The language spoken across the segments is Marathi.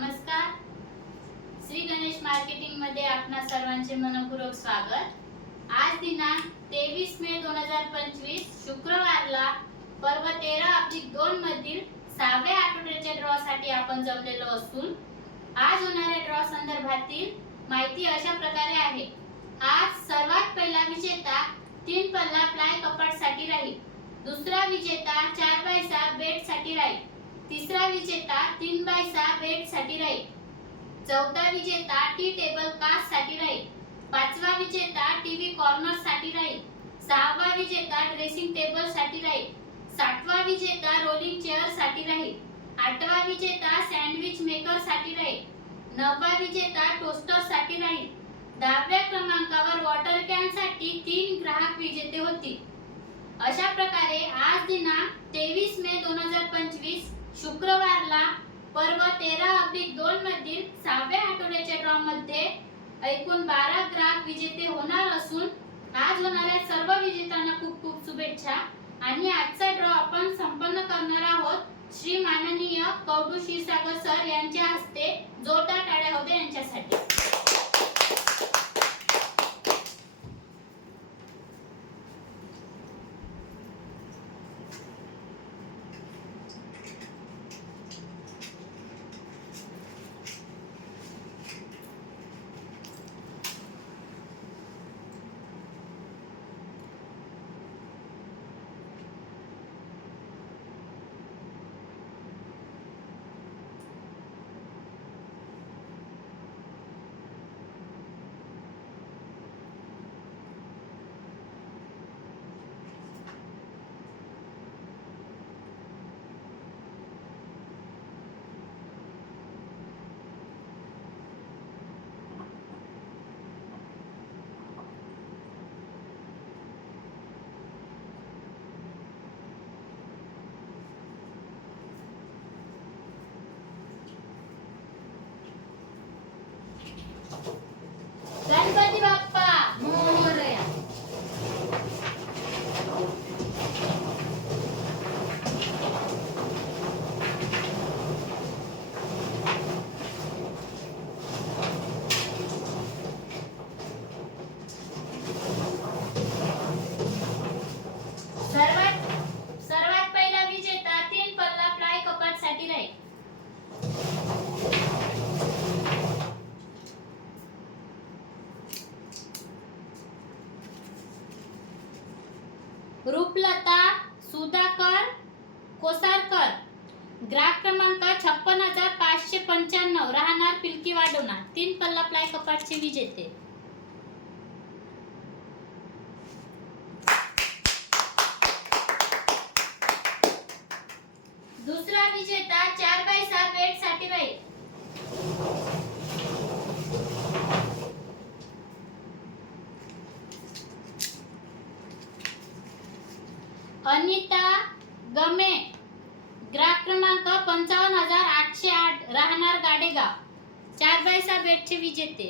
नमस्कार. श्री गणेश मार्केटिंगमध्ये आपणा सर्वांचे मनपूर्वक स्वागत. आज दिनांक तेवीस मे दोन हजार पंचवीस शुक्रवारला पर्व तेरा अब्लिक दोन मधील सहाव्या आठवड्याच्या ड्रॉ साठी आपण जमलेलो असून आज होणाऱ्या ड्रॉ संदर्भातील माहिती अशा प्रकारे आहे. आज सर्वात पहिला विजेता तीन पल्ला प्लाय कपाटसाठी राहील. दुसरा विजेता चार बाय सहा बेडसाठी राहील. तिसरा विजेता तीन बाय सहा चौथा विजेता टी टेबल कास्टसाठी राहील. पाचवा विजेता टीव्ही कॉर्नरसाठी राहील. सहावा विजेता ड्रेसिंग टेबलसाठी राहील. सातवा विजेता रोलिंग चेअरसाठी राहील. आठवा विजेता सँडविच मेकरसाठी राहील. नववा विजेता टोस्टरसाठी राहील. दहाव्या क्रमांकावर वॉटर कॅनसाठी तीन ग्राहक विजेते होतील. अशा प्रकारे आज दिनांक तेवीस मे दोन हजार पंचवीस शुक्रवारला पर्व तेरा अब्लिक दोन मधील सहाव्या आठवड्याच्या ड्रॉ मध्ये एकूण बारा ग्राहक विजेते होणार असून आज होणाऱ्या सर्व विजेत्यांना खूप खूप शुभेच्छा. आणि आजचा ड्रॉ आपण संपन्न करणार आहोत श्री माननीय कौटू क्षीरसागर सर यांच्या हस्ते जोरदार टाळ्या होते यांच्यासाठी गणपती बाप्पा मोरया सर्वात सर्वात पहिला विजेता तीन पल्ला प्लाय कपाटसाठी राहील रूपलता सुधाकर कोसारकर. ग्राहक क्रमांक छप्पन हजार पाचशे पंच्याण्णव. राहणार पिलकी वाढवणार तीन पल्ला प्लाय कपाटचे विजेते दुसरा विजेता चार बाय सहा बेडसाठी राहील अनिता गमे ग्राहक क्रमांक पंचावन्न हजार आठशे आठ राहणार गाडेगाव. चार बाय सहा बेडचे विजेते.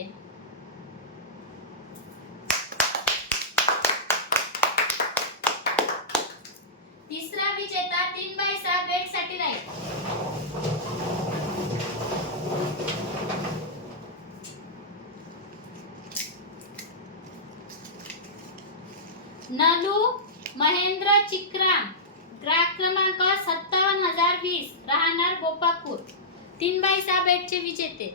तिसरा विजेता तीन बाय सहा साठी राहील नलू महेंद्र चिक्राम. ग्राहक क्रमांक सत्तावन्न हजार वीस. राहणार गोपापूर तीन बाय सहा विजेते.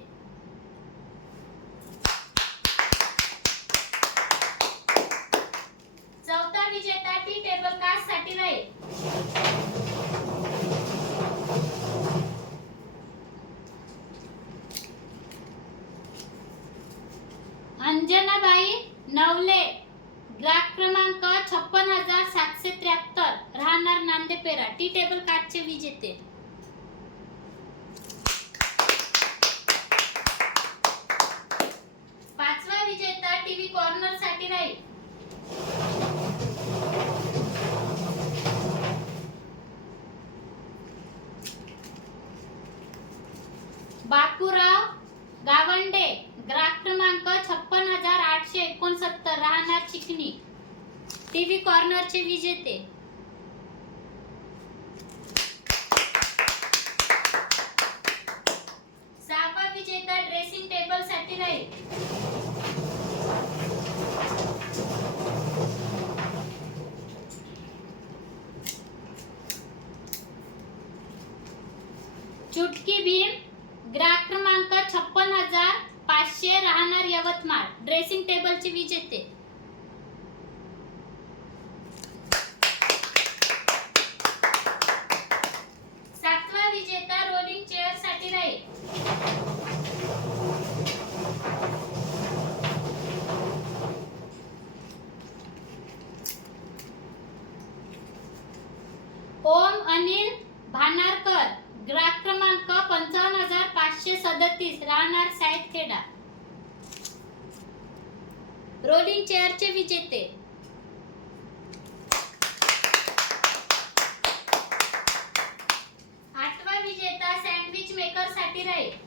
चौथा विजेता टी टेबल कास्टसाठी राहील. अंजनाबाई नवले ग्राहक क्रमांक छप्पन हजार सातशे त्र्याहत्तर राहणार तेरा टी टेबल काचचे विजेते पाचवा विजेता टीव्ही कॉर्नरसाठी राहील. बापूराव गावंडे ग्राहक क्रमांक छप्पन हजार आठशे एकोणसत्तर राहणार चिकणी टीव्ही कॉर्नरचे विजेते सहावा चुटकी भीम ग्राहक क्रमांक छप्पन हजार पाचशे राहणार यवतमाळ. ड्रेसिंग टेबलचे विजेते सातवा विजेता रोलिंग चेअरसाठी राहील. ओम अनिल भानार ग्राहक क्रमांक पंचावन्न हजार पाचशे सदतीस राहणार साहेब खेडा. रोलिंग चेअरचे विजेते आठवा विजेता सँडविच मेकरसाठी राहील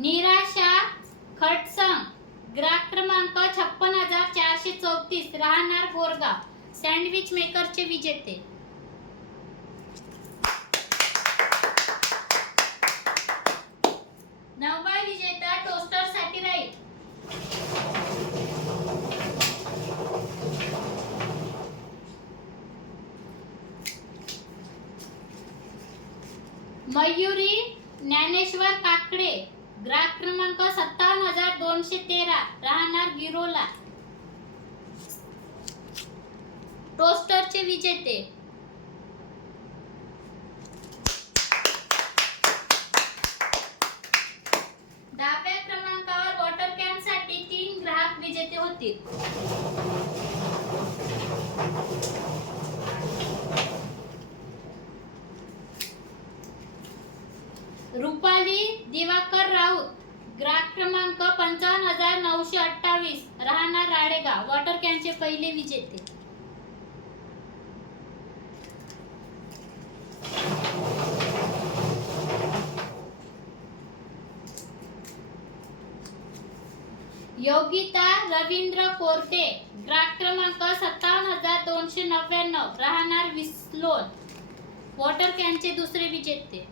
निराशा खटसंग ग्राहक क्रमांक छप्पन हजार चारशे चौतीस राहणार बोरगाव सँडविच मेकरचे विजेते. नववा विजेता टोस्टरसाठी राहील. मयुरी ज्ञानेश्वर काकडे. ग्राहक क्रमांक सत्तावन्न हजार दोनशे तेरा. राहणार गिरोला टोस्टरचे विजेते. दहाव्या क्रमांकावर वॉटर कॅनसाठी तीन ग्राहक विजेते होतील. रुपाली दिवाकर राऊत ग्राहक क्रमांक पंचावन्न हजार नऊशे अठ्ठावीस राहणार राळेगाव वॉटर कॅनचे पहिले विजेते. योगिता रवींद्र कोरटे ग्राहक क्रमांक सत्तावन्न हजार दोनशे नव्याण्णव राहणार विस्लोन. वॉटर कॅनचे दुसरे विजेते.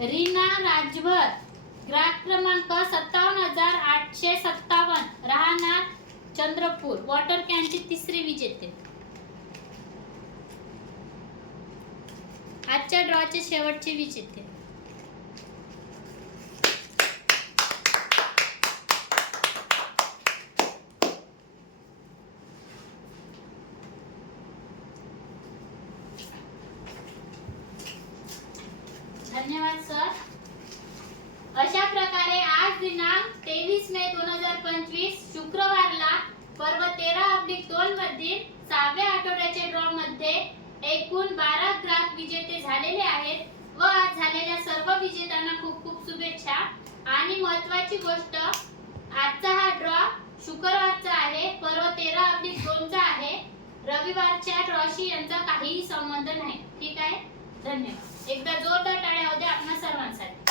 रीना राजभर ग्राहक क्रमांक सत्तावन्न हजार आठशे सत्तावन्न राहणार चंद्रपूर. वॉटर कॅनचे तिसरे विजेते. आजच्या ड्रॉचे शेवटचे विजेते धन्यवाद सर. अशा प्रकारे आज दिनांक तेवीस मे दोन हजार पंचवीस शुक्रवारला पर्व तेरा अब्लिक दोन मधील सहाव्या आठवड्याच्या ड्रॉ मध्ये एकूण बारा ग्राहक विजेते झालेले आहेत व आज झालेल्या सर्व विजेत्यांना खूप खूप शुभेच्छा. आणि महत्वाची गोष्ट आजचा हा ड्रॉ शुक्रवारचा आहे पर्व तेरा अब्लिक दोनचा आहे. रविवारच्या ड्रॉशी यांचा काहीही संबंध नाही. ठीक आहे? धन्यवाद. एकदा जोरदार टाळ्या होत्या आपणा सर्वांसाठी.